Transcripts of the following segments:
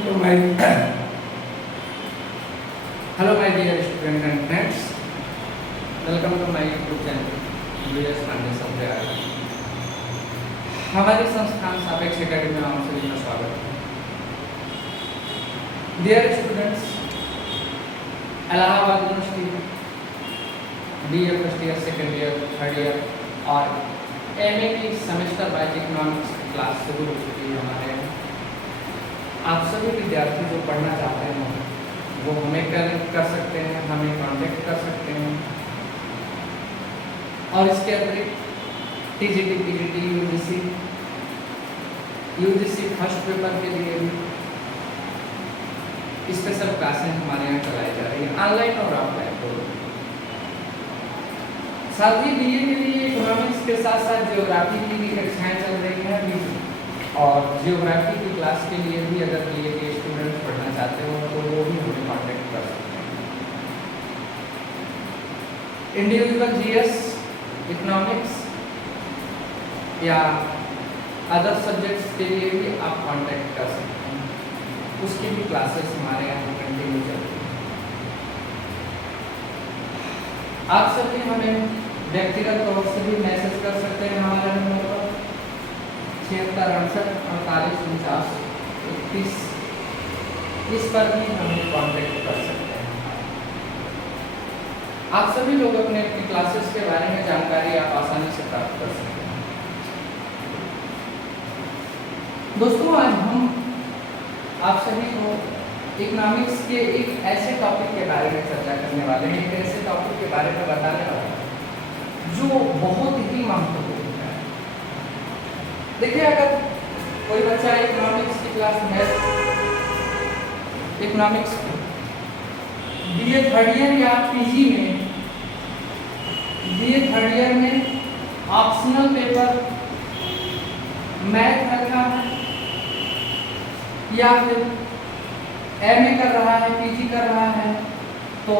Hello my hello my dear student and friends. Welcome to my YouTube channel US Foundation तैयारी। हमारे संस्थान सापेक्ष academy में आप सभी का स्वागत है। Dear students, Allahabad university BA first year, second year, third year और MA की सेमेस्टर वाइज इकोनॉमिक्स की क्लास शुरू हो चुकी है हमारे यहाँ। आप सभी विद्यार्थी जो पढ़ना चाहते हैं वो हमें कनेक्ट कर सकते हैं, हमें कांटेक्ट कर सकते हैं और इसके अतिरिक्त TGT, PGT, UGC first paper के लिए भी स्पेशल क्लासें हमारे यहाँ चलाई जा रही है, ऑनलाइन और ऑफलाइन दोनों। साथ ही BA के लिए इकोनॉमिक्स के साथ साथ जियोग्राफी की भी कक्षाएं चल रही हैं और जियोग्राफी की क्लास के लिए भी अगर BA के स्टूडेंट पढ़ना चाहते हो तो वो भी हमें कांटेक्ट कर सकते हैं। इंडिविजुअल GS, इकोनॉमिक्स या अदर सब्जेक्ट्स के लिए भी आप कांटेक्ट कर सकते हैं, उसकी भी क्लासेस हमारे यहाँ कंटिन्यू चल रही है। आप सभी हमें व्यक्तिगत तौर से भी मैसेज कर सकते हैं हमारे नंबर पर 7668484931, इस पर भी हमें कांटेक्ट कर सकते हैं। आप सभी लोग अपने अपनी क्लासेस के बारे में जानकारी आप आसानी से प्राप्त कर सकते हैं। दोस्तों, आज हम आप सभी को इकोनॉमिक्स के एक ऐसे टॉपिक के बारे में चर्चा करने वाले हैं, एक ऐसे टॉपिक के बारे में बताने वाले हैं जो बहुत ही महत्वपूर्ण है। देखिए, अगर कोई बच्चा इकोनॉमिक्स की क्लास में इकोनॉमिक्स BA थर्ड ईयर या PG में BA थर्ड ईयर में ऑप्शनल पेपर मैथ रखा है या फिर MA कर रहा है, PG कर रहा है, तो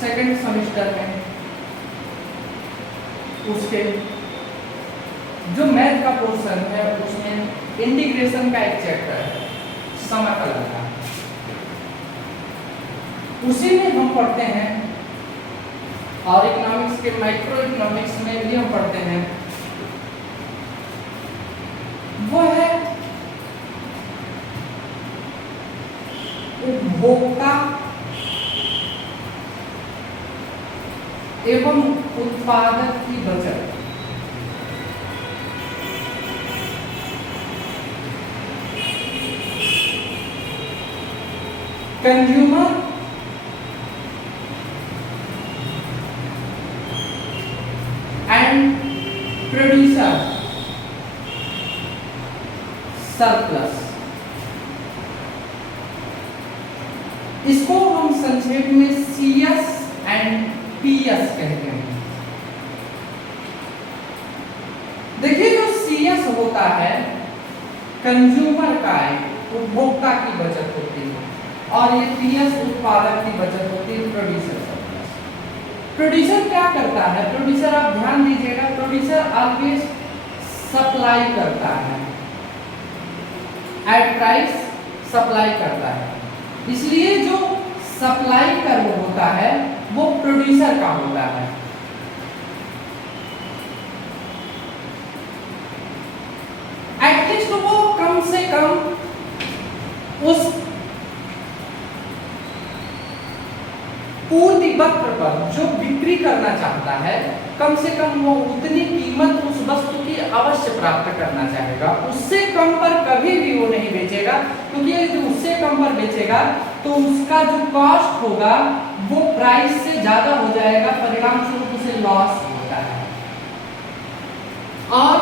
सेकंड सेमेस्टर में उसके जो मैथ का पोर्शन है उसमें इंटीग्रेशन का एक चैप्टर है, समाकलन का, उसी में हम पढ़ते हैं। और इकोनॉमिक्स के माइक्रो इकोनॉमिक्स में भी हम पढ़ते हैं, वो है उपभोक्ता एवं उत्पादक की बचत। कंज्यूमर एंड प्रोड्यूसर सरप्लस, इसको हम संक्षेप में CS एंड PS कहते हैं। देखिए, जो CS होता है कंज्यूमर का है, उपभोक्ता की बचत होती है, और ये PS उत्पादक की बचत होती है, प्रोड्यूसर सरप्लस। प्रोड्यूसर क्या करता है? प्रोड्यूसर, आप ध्यान दीजिएगा, प्रोड्यूसर ऑलवेज सप्लाई करता है, एट प्राइस सप्लाई करता है, इसलिए जो सप्लाई कर होता है वो प्रोड्यूसर का होता है। एटलीस्ट वो कम से कम उस पूर्ति पत्र पर जो बिक्री करना चाहता है, कम से कम वो उतनी कीमत उस वस्तु की अवश्य प्राप्त करना चाहेगा। उससे कम पर कभी भी वो नहीं बेचेगा, क्योंकि यदि उससे कम पर बेचेगा तो उसका जो कॉस्ट होगा वो प्राइस से ज्यादा हो जाएगा, परिणाम स्वरूप उसे लॉस होता है। और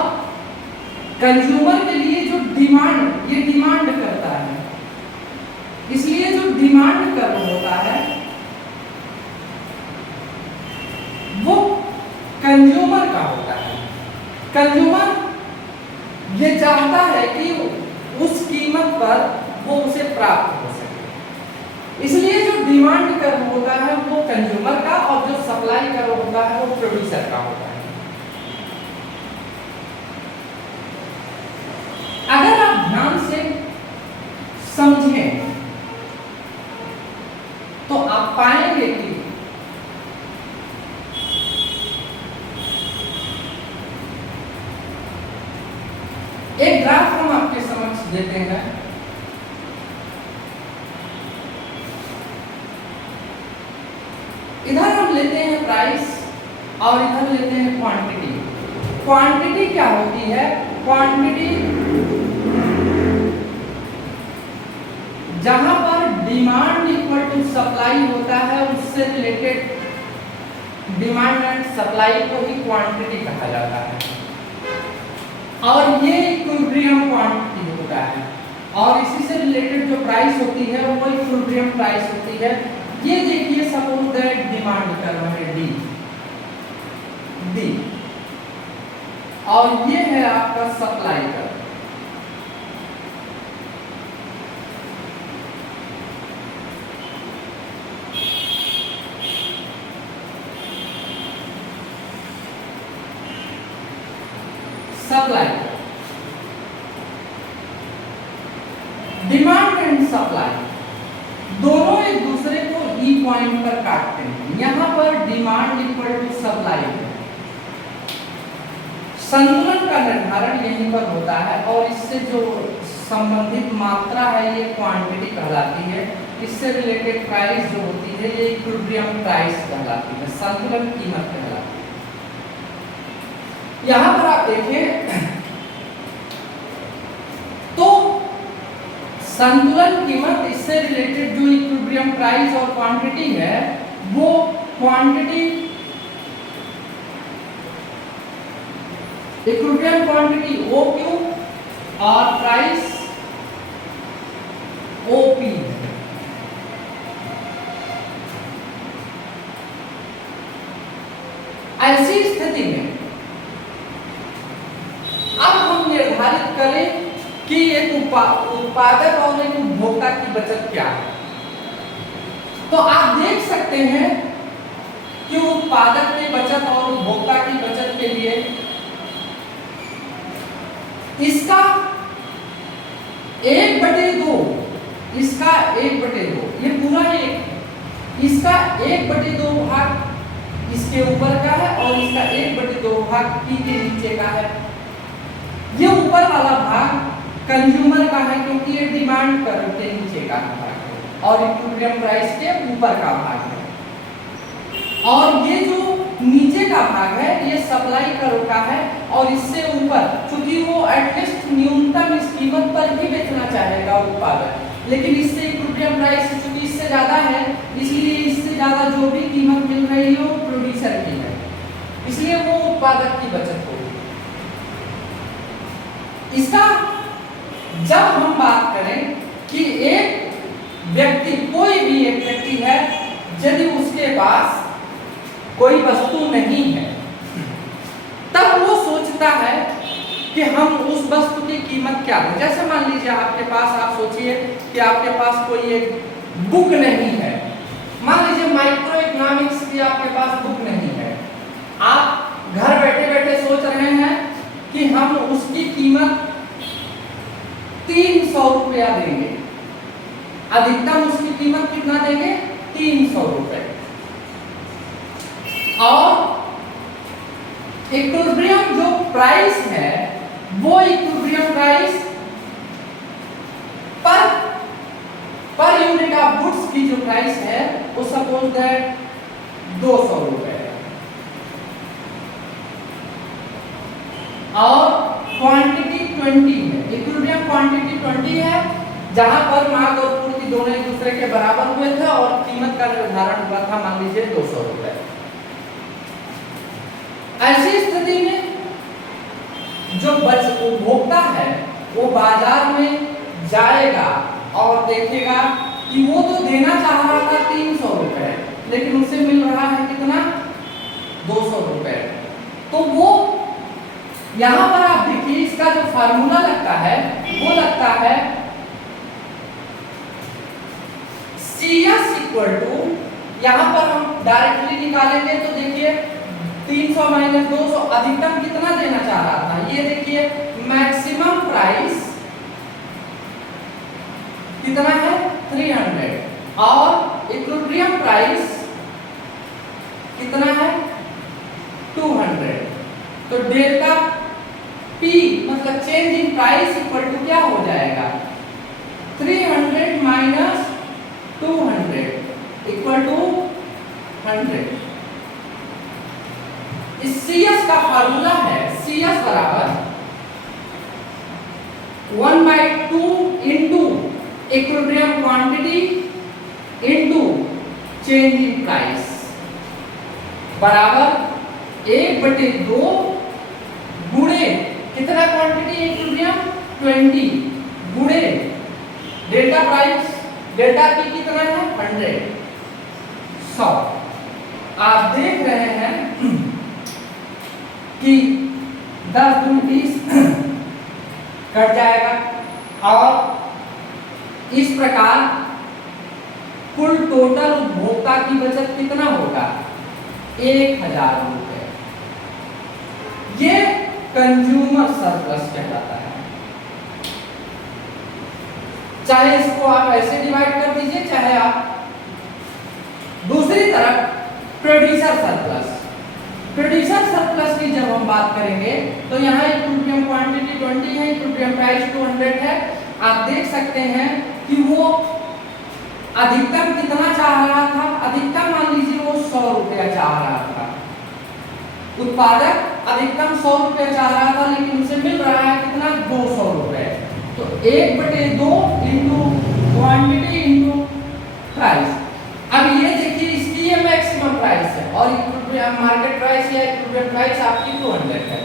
कंज्यूमर के लिए जो डिमांड, ये डिमांड करता है, इसलिए जो डिमांड कर होता है वो कंज्यूमर का होता है। कंज्यूमर ये चाहता है कि उस कीमत पर वो उसे प्राप्त हो सके, इसलिए जो डिमांड कर होता है वो कंज्यूमर का, और जो सप्लाई कर होता है वो प्रोड्यूसर का होता है। अगर आप ध्यान से समझें एक ग्राफ हम आपके समक्ष देते हैं। इधर हम लेते हैं प्राइस और इधर लेते हैं क्वांटिटी। क्वांटिटी क्या होती है? क्वांटिटी जहां पर डिमांड इक्वल टू सप्लाई होता है, उससे रिलेटेड डिमांड एंड सप्लाई को ही क्वांटिटी कहा जाता है, और ये इक्विलिब्रियम क्वांटिटी होता है। और इसी से रिलेटेड जो प्राइस होती है वो इक्विलिब्रियम प्राइस होती है। ये देखिए, सपोज दैट डिमांड कर्व है डी, और ये है आपका supply curve. Supply, demand and supply दोनों एक दूसरे को ई पॉइंट पर काटते हैं। यहां पर डिमांड इक्वल टू सप्लाई है, संतुलन का निर्धारण यहीं पर होता है, और इससे जो संबंधित मात्रा है ये क्वांटिटी कहलाती है। इससे रिलेटेड प्राइस जो होती है ये इक्विलिब्रियम प्राइस कहलाती है, संतुलन कीमत कहलाती है। यहां पर आप देखिए तो संतुलन कीमत, इससे रिलेटेड जो इक्विलिब्रियम प्राइस और क्वांटिटी है, वो क्वांटिटी इक्विलिब्रियम क्वांटिटी OQ और प्राइस OP है। ऐसी स्थिति में अब हम निर्धारित करें कि एक उत्पादक और एक उपभोक्ता की बचत क्या है। तो आप देख सकते हैं कि उत्पादक की बचत और उपभोक्ता की बचत के लिए इसका 1/2, इसका 1/2, ये पूरा एक, इसका 1/2 भाग इसके ऊपर का है और इसका 1/2 भाग P के नीचे का है। ये ऊपर वाला भाग कंज्यूमर का है क्योंकि ये डिमांड कर्व के नीचे का भाग है, और इक्विलिब्रियम प्राइस के ऊपर का भाग है। और ये जो नीचे का भाग है ये सप्लाई कर्व का है, और इससे ऊपर, क्योंकि वो एटलीस्ट न्यूनतम इस कीमत पर ही बेचना चाहेगा उत्पादक, लेकिन इससे इक्विलिब्रियम प्राइस चूंकि इससे ज्यादा है, इसलिए इससे ज्यादा जो भी कीमत मिल रही है वो प्रोड्यूसर की है, इसलिए वो उत्पादक की बचत होगी। इसका जब हम बात करें कि एक व्यक्ति, कोई भी एक व्यक्ति है, यदि उसके पास कोई वस्तु नहीं है, तब वो सोचता है कि हम उस वस्तु की कीमत क्या दें। जैसे मान लीजिए आपके पास, आप सोचिए कि आपके पास कोई एक बुक नहीं है, मान लीजिए माइक्रो इकोनॉमिक्स की आपके पास बुक नहीं है, आप घर बैठे बैठे सोच रहे हैं कि हम उसकी कीमत 300 रुपया देंगे, अधिकतम उसकी कीमत कितना देंगे? 300 रुपए। और इक्विलिब्रियम जो प्राइस है वो equilibrium price per unit of goods की जो प्राइस है वो सपोज दैट 200 रुपए है। और क्वांटिटी 20 है, इक्विलिब्रियम क्वांटिटी 20 है, जहां पर मांग और पूर्ति दोनों एक दूसरे के बराबर हुए थे और कीमत का निर्धारण हुआ था मान लीजिए 200 रुपए। ऐसी स्थिति में जो उपभोक्ता है वो बाजार में जाएगा और देखेगा कि वो तो देना चाह रहा था 300 रुपए, लेकिन उसे मिल रहा है कितना? 200 रुपए। तो वो यहां पर आप देखिए इसका जो फार्मूला लगता है वो लगता है CS इक्वल टू, यहां पर हम डायरेक्टली निकालेंगे तो देखिए 300 माइनस 200, अधिकतम कितना देना चाह रहा था? ये देखिए मैक्सिमम प्राइस कितना है? 300, और इक्विलिब्रियम प्राइस कितना है? 200। तो डेल्टा P मतलब change in price equal to क्या हो जाएगा, 300 माइनस 200 इक्वल टू 100। इस CS का फार्मूला है CS बराबर 1/2 into equilibrium quantity into change in price बराबर 1/2 गुणे कितना क्वांटिटी इक्विलिब्रियम 20 गुणे डेल्टा प्राइस, डेल्टा P कितना है 100। आप देख रहे हैं कि 10 दूनी 20 कट जाएगा और इस प्रकार कुल टोटल उपभोक्ता की बचत कितना होगा 1000 रुपए। ये कंज्यूमर सरप्लस कहलाता है। चाहे इसको आप ऐसे डिवाइड कर दीजिए, चाहे आप दूसरी तरफ प्रोड्यूसर सरप्लस। प्रोड्यूसर सरप्लस की जब हम बात करेंगे तो यहाँ इक्विलिब्रियम क्वांटिटी 20 है, इक्विलिब्रियम प्राइस 200 है। आप देख सकते हैं कि वो अधिकतम कितना चाह रहा था, अधिकतम मान लीजिए वो 100 रुपया चाह रहा था। उत्पादक अधिकतम 100 रुपया चाह रहा था, लेकिन उसे मिल रहा है कितना 200 रुपए। तो 1/2 इंटू क्वांटिटी इंटू प्राइस। अब ये देखिए इसकी ये मैक्सिमम प्राइस है और इक्विलिब्रियम मार्केट प्राइस या इक्विलिब्रियम प्राइस आपकी 200 है।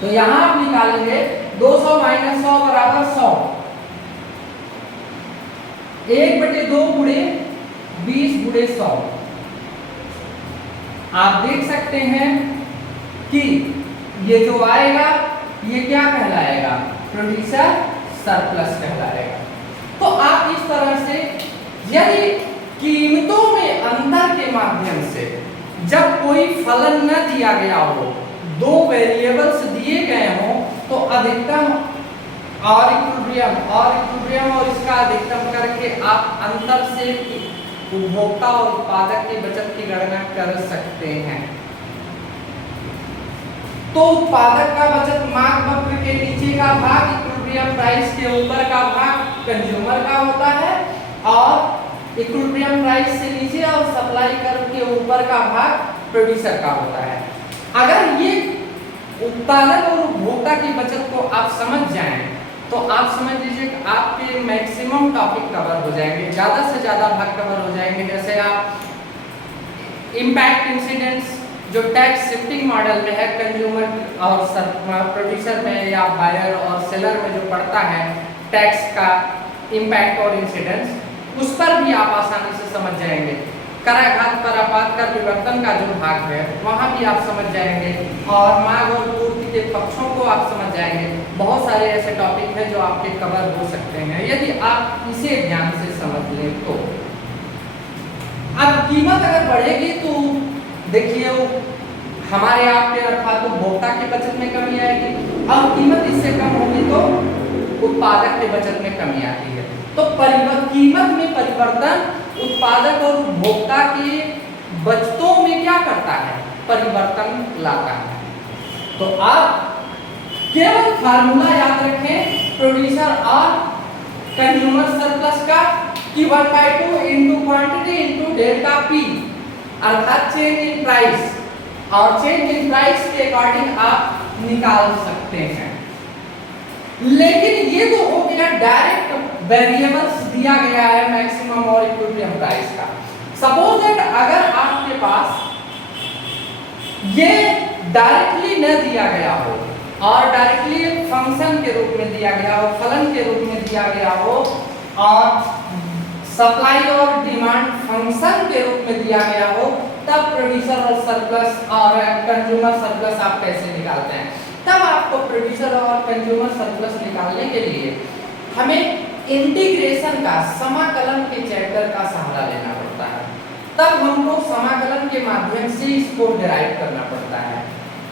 तो यहाँ आप निकालेंगे 200 माइनस 100 बराबर 100। 1/2 गुणे 20 गुणे 100। आप देख सकते हैं कि ये जो आएगा ये क्या कहलाएगा, प्रोड्यूसर सरप्लस कहलाएगा। तो आप इस तरह से यदि कीमतों में अंतर के माध्यम से जब कोई फलन न दिया गया हो, दो वेरिएबल्स दिए गए हों, तो अधिकतम और इक्विलिब्रियम और इसका अधिकतम करके आप अंतर से उपभोक्ता और उत्पादक की बचत की गणना कर सकते हैं। तो उत्पादक का बचत मार्क वक्र के नीचे का भाग इक्विलिब्रियम प्राइस के ऊपर का भाग कंज्यूमर का होता है और इक्विलिब्रियम प्राइस से नीचे और सप्लाई कर्व के ऊपर का भाग प्रोड्यूसर का होता है। अगर ये उत्पादक और उपभोक्ता की बचत को आप समझ जाएं तो आप समझ लीजिए कि आपके मैक्सिमम टॉपिक कवर हो जाएंगे, ज़्यादा से ज़्यादा भाग कवर हो जाएंगे। जैसे आप इम्पैक्ट इंसिडेंट्स जो टैक्स शिफ्टिंग मॉडल में है, कंज्यूमर और प्रोड्यूसर में या बायर और सेलर में जो पड़ता है टैक्स का इम्पैक्ट और इंसिडेंट्स, उस पर भी आप आसानी से समझ जाएंगे। कराघात पर आपात कर विवर्तन का जो भाग है वहाँ भी आप समझ जाएंगे और मांग और पूर्ति के पक्षों को आप समझ जाएंगे। बहुत सारे ऐसे टॉपिक हैं जो आपके कवर हो सकते हैं यदि आप इसे ध्यान से समझ लें तो। अब कीमत अगर बढ़ेगी तो देखिए हमारे आपके अर्थात उपभोक्ता की बचत में कमी आएगी और कीमत इससे कम होगी तो उत्पादक की बचत में कमी आती है। तो कीमत में परिवर्तन उत्पादक और उपभोक्ता की बचतों में क्या करता है, परिवर्तन लाता है। तो आप केवल फार्मूला याद रखें प्रोड्यूसर और कंज्यूमर सरप्लस का कि 1/2 into quantity into delta P अर्थात चेंज इन प्राइस, और चेंज इन प्राइस के अकॉर्डिंग आप निकाल सकते हैं। लेकिन ये तो हो गया डायरेक्ट वेरिएबल्स दिया गया है मैक्सिमम और इक्विलिब्रियम प्राइस का। सपोज दैट अगर आपके पास ये डायरेक्टली न दिया गया हो और डायरेक्टली फंक्शन के रूप में दिया गया हो, फलन के रूप में दिया गया हो और सप्लाई और डिमांड फंक्शन के रूप में दिया गया हो, तब प्रोड्यूसर और सरप्लस और कंज्यूमर सरप्लस आप कैसे निकालते हैं। तब आपको प्रोड्यूसर और कंज्यूमर सरप्लस निकालने के लिए हमें इंटीग्रेशन का, समाकलन के चैप्टर का सहारा लेना पड़ता है। तब हमको समाकलन के माध्यम से इसको डिराइव करना पड़ता है।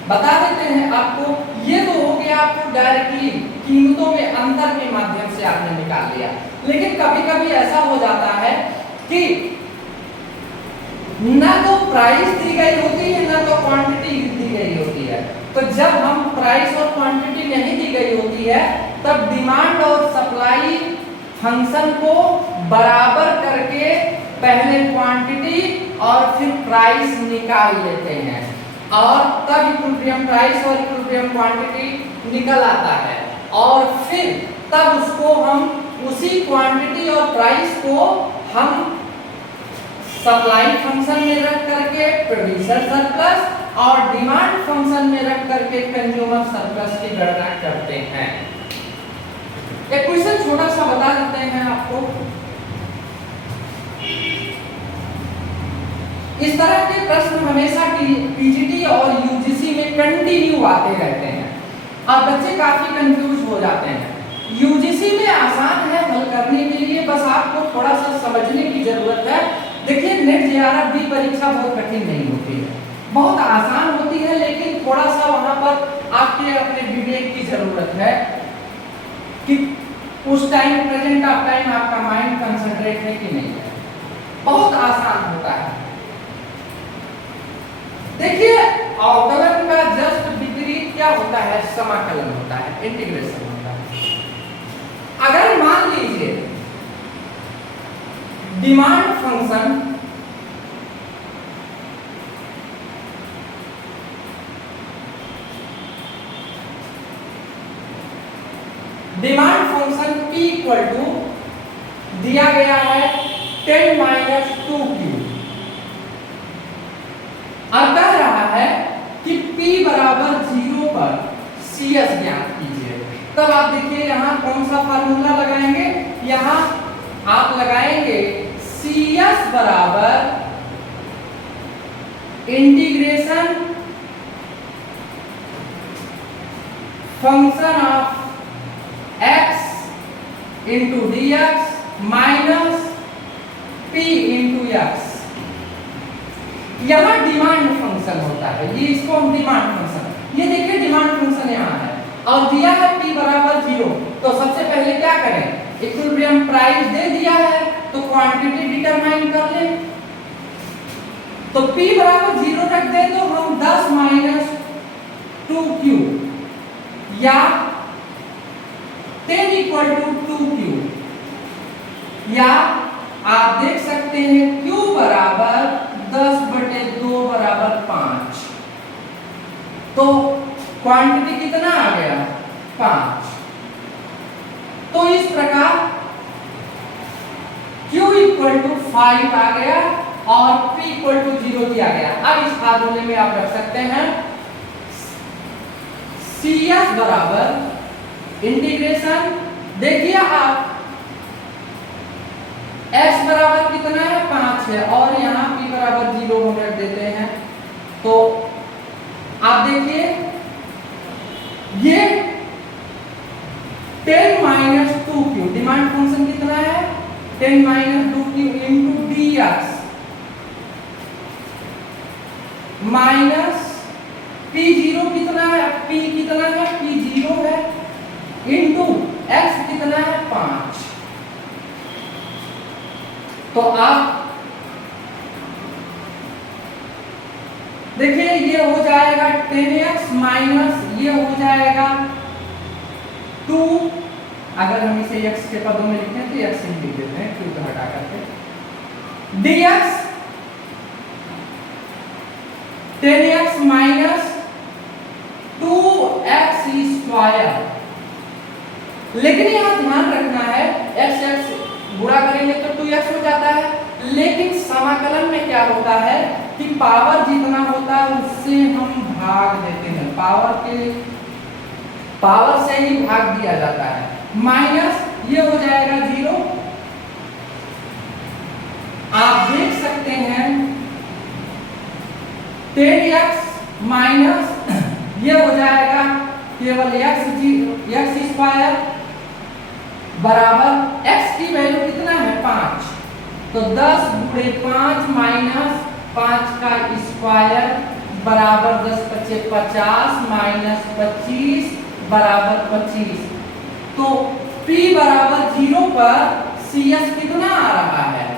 बता देते हैं आपको, ये तो हो गया आपको डायरेक्टली कीमतों में अंतर के माध्यम से आपने निकाल लिया। लेकिन कभी कभी ऐसा हो जाता है कि ना तो प्राइस दी गई होती है ना तो क्वांटिटी दी गई होती है, तो जब हम प्राइस और क्वांटिटी नहीं दी गई होती है तब डिमांड और सप्लाई फंक्शन को बराबर करके पहले क्वांटिटी और फिर प्राइस निकाल लेते हैं और तब इक्विलिब्रियम प्राइस और इक्विलिब्रियम क्वांटिटी निकल आता है और फिर तब उसको हम उसी क्वांटिटी और प्राइस को हम सप्लाई फंक्शन में रख करके प्रोड्यूसर सरप्लस और डिमांड फंक्शन में रख करके कंज्यूमर सरप्लस की गणना करते हैं। एक क्वेश्चन छोटा सा बता देते हैं आपको। इस तरह के प्रश्न हमेशा पीजीटी और यूजीसी में कंटिन्यू आते रहते हैं और बच्चे काफी कंफ्यूज हो जाते हैं। यूजीसी में आसान है हल करने के लिए, बस आपको थोड़ा सा समझने की जरूरत है। देखिए नेट जेआरएफ भी परीक्षा बहुत कठिन नहीं होती है, बहुत आसान होती है, लेकिन थोड़ा सा वहां पर आपके अपने विवेक की जरूरत है कि उस टाइम प्रेजेंट ऑफ टाइम आपका माइंड कंसंट्रेट है कि नहीं है। बहुत आसान होता है। देखिए अवकलन का जस्ट विपरीत क्या होता है? समाकलन होता है, इंटीग्रेशन होता है। अगर मान लीजिए demand function P equal to दिया गया है 10 माइनस 2Q और कह रहा है कि P बराबर 0 पर CS ज्ञात कीजिए। तब आप देखिए यहाँ कौन सा फार्मूला लगाएंगे? यहाँ आप लगाएंगे CS बराबर integration function of x into dx minus p into x। यहाँ डिमांड फंक्शन होता है, ये इसको हम डिमांड फंक्शन, ये देखिए डिमांड फंक्शन यहाँ है और दिया है p बराबर 0। तो सबसे पहले क्या करें? इक्विलिब्रियम प्राइस दे दिया है तो क्वांटिटी डिटरमाइन कर ले। तो p बराबर 0 रख दे तो हम 10 माइनस 2Q या 10 इक्वल टू 2Q या आप देख सकते हैं Q बराबर 10/2 बराबर 5। तो क्वांटिटी कितना आ गया? 5। तो इस प्रकार Q इक्वल टू 5 आ गया और P इक्वल टू 0 दिया गया। अब इस फार्मूले में आप रख सकते हैं CS बराबर इंटीग्रेशन, देखिए आप x बराबर कितना है? 5 है और यहाँ p बराबर 0 हम रख देते हैं। तो आप देखिए ये 10 माइनस 2Q डिमांड फंक्शन कितना है? 10 minus 2Q into dx minus p0 कितना है? p कितना है? p0 है इंटू x कितना है? 5। तो आप देखिए ये हो जाएगा 10x माइनस ये हो जाएगा 2। अगर हम इसे x के पदों में लिखें तो x ही लिख देते हैं, 2 को हटा करके dx 10x minus 2x square. लेकिन यहाँ ध्यान रखना है x गुणा करेंगे तो 2x हो जाता है, लेकिन समाकलन में क्या होता है कि पावर जितना होता है उससे हम भाग देते हैं, पावर से ही भाग दिया जाता है। माइनस ये हो जाएगा 0। आप देख सकते हैं 10x माइनस ये हो जाएगा केवल x स्क्वायर बराबर x की वैल्यू कितना है? 5। तो 10 गुणे 5 माइनस 5 का स्क्वायर बराबर 10 × 5 = 50 माइनस 25 बराबर 25। तो p बराबर 0 पर CS कितना आ रहा है?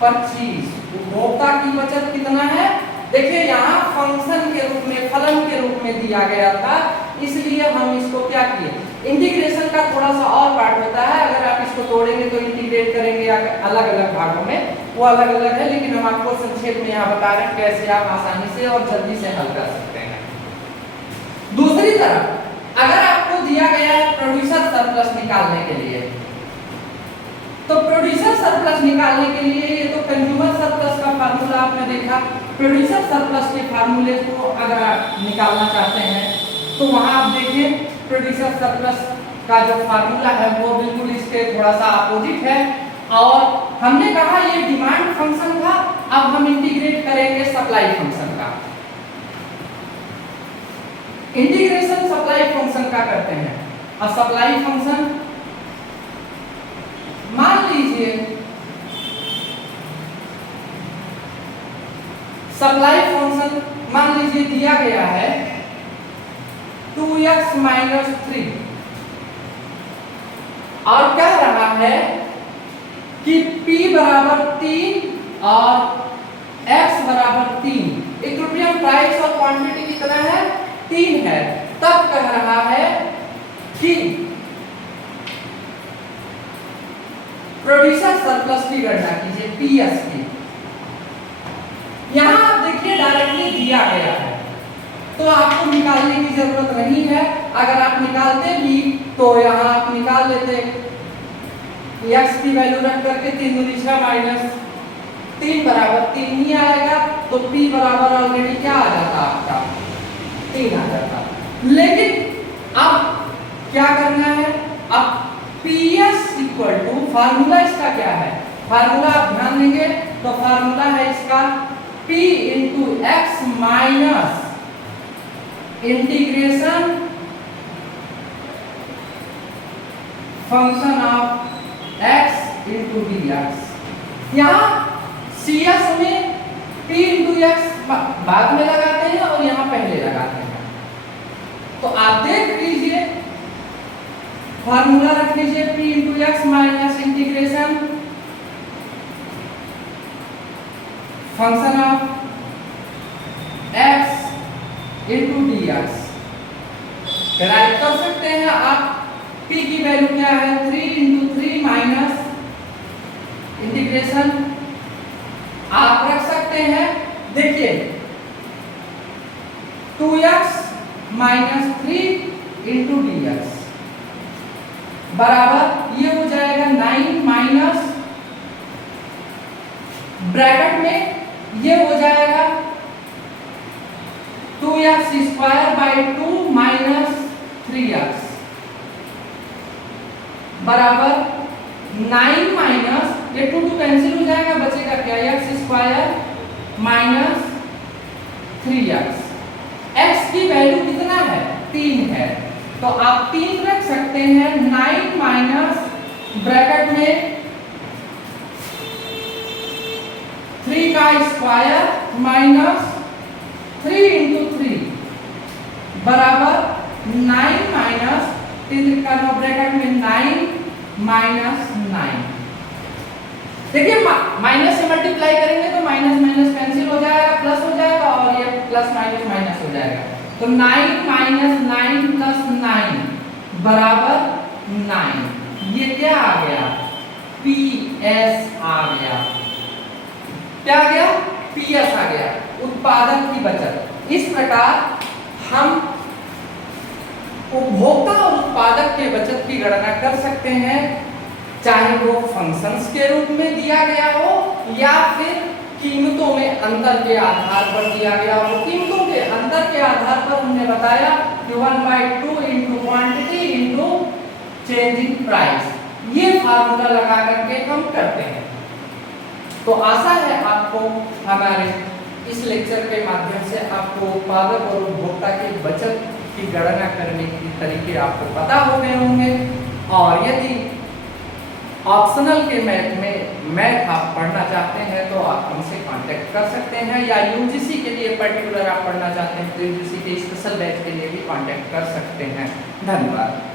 25। उपभोक्ता की बचत कितना है? देखिए यहाँ फंक्शन के रूप में, फलन के रूप में दिया गया था, इसलिए हम इसको क्या किए, इंटीग्रेशन का थोड़ा सा और पार्ट होता है, अगर आप इसको तोड़ेंगे तो इंटीग्रेट करेंगे अलग अलग भागों में, वो अलग अलग है, लेकिन हम आपको संक्षेप में यहाँ बता रहे हैं कैसे आप आसानी से और जल्दी से हल कर सकते हैं। दूसरी तरफ अगर आपको दिया गया है प्रोड्यूसर सरप्लस निकालने के लिए, तो प्रोड्यूसर सरप्लस निकालने के लिए ये तो कंज्यूमर सरप्लस का फार्मूला आपने देखा, प्रोड्यूसर सरप्लस के फार्मूले को अगर आप निकालना चाहते हैं तो वहां आप देखिए प्रोड्यूसर सरप्लस का जो फार्मूला है वो बिल्कुल इसके थोड़ा सा अपोजिट है, और हमने कहा ये डिमांड फंक्शन था, अब हम इंटीग्रेट करेंगे सप्लाई फंक्शन का। इंटीग्रेशन सप्लाई फंक्शन का करते हैं, और सप्लाई फंक्शन मान लीजिए सप्लाई फंक्शन मान लीजिए दिया गया है 2x माइनस 3 और कह रहा है कि p बराबर 3 और x बराबर 3, इक्विलिब्रियम प्राइस और क्वांटिटी कितना है 3 है, तब कह रहा है कि प्रोड्यूसर सरप्लस की गणना कीजिए पीएस की। यहां आप देखिए डायरेक्टली दिया गया है तो आपको निकालने की जरूरत नहीं है, अगर आप निकालते भी तो यहां आप निकाल लेते x की वैल्यू रख करके 3 दूनी 6 माइनस 3 बराबर 3 ही आएगा, तो p बराबर ऑलरेडी क्या आ जाता आपका 3 आ जाता। लेकिन अब क्या करना है, अब PS इक्वल टू फार्मूला इसका क्या है, फार्मूला आप ध्यान देंगे तो फार्मूला है इसका P into x minus integration function of x into D x. यहाँ CS में P इंटू एक्स बाद में लगाते हैं और यहाँ पहले लगाते हैं, तो आप देख लीजिए फार्मूला रख लीजिए P into x minus integration function of x into D x. Derive कर सकते हैं आप, P की वैल्यू क्या है 3 इंटू 3 माइनस इंटीग्रेशन आप रख सकते हैं, देखिए 2x minus 3 into D x बराबर ये हो जाएगा 9 माइनस ब्रैकेट में ये हो जाएगा 2x square by 2 minus 3x बराबर 9 माइनस ये 2 कैंसिल हो जाएगा, बचेगा क्या x square minus 3x। x की वैल्यू कितना है 3 है, तो आप 3 रख सकते हैं, 9 माइनस ब्रैकेट में 3 का स्क्वायर माइनस 3 इंटू 3 बराबर 9 माइनस 3 का ब्रैकेट में 9 माइनस 9। देखिए माइनस से मल्टीप्लाई करेंगे तो माइनस माइनस कैंसिल हो जाएगा, प्लस हो जाएगा और ये प्लस माइनस माइनस हो जाएगा, तो 9 माइनस 9 प्लस 9 बराबर 9। ये क्या आ गया PS आ गया, क्या आ गया PS आ गया, उत्पादक की बचत। इस प्रकार हम उपभोक्ता और उत्पादक के बचत की गणना कर सकते हैं, चाहे वो फंक्शंस के रूप में दिया गया हो या फिर कीमतों में अंतर के आधार पर दिया गया हो। कीमतों के अंतर के आधार पर हमने बताया कि 1/2 into quantity into change in price, ये फार्मूला लगा करके हम करते हैं। तो आशा है आपको हमारे इस लेक्चर के माध्यम से आपको उत्पादक और उपभोक्ता की बचत की गणना करने के तरीके आपको पता हो गए होंगे, और यदि ऑप्शनल के मैथ आप पढ़ना चाहते हैं तो आप हमसे कांटेक्ट कर सकते हैं, या यूजीसी के लिए पर्टिकुलर आप पढ़ना चाहते हैं तो यूजीसी के स्पेशल बैच के लिए भी कांटेक्ट कर सकते हैं। धन्यवाद।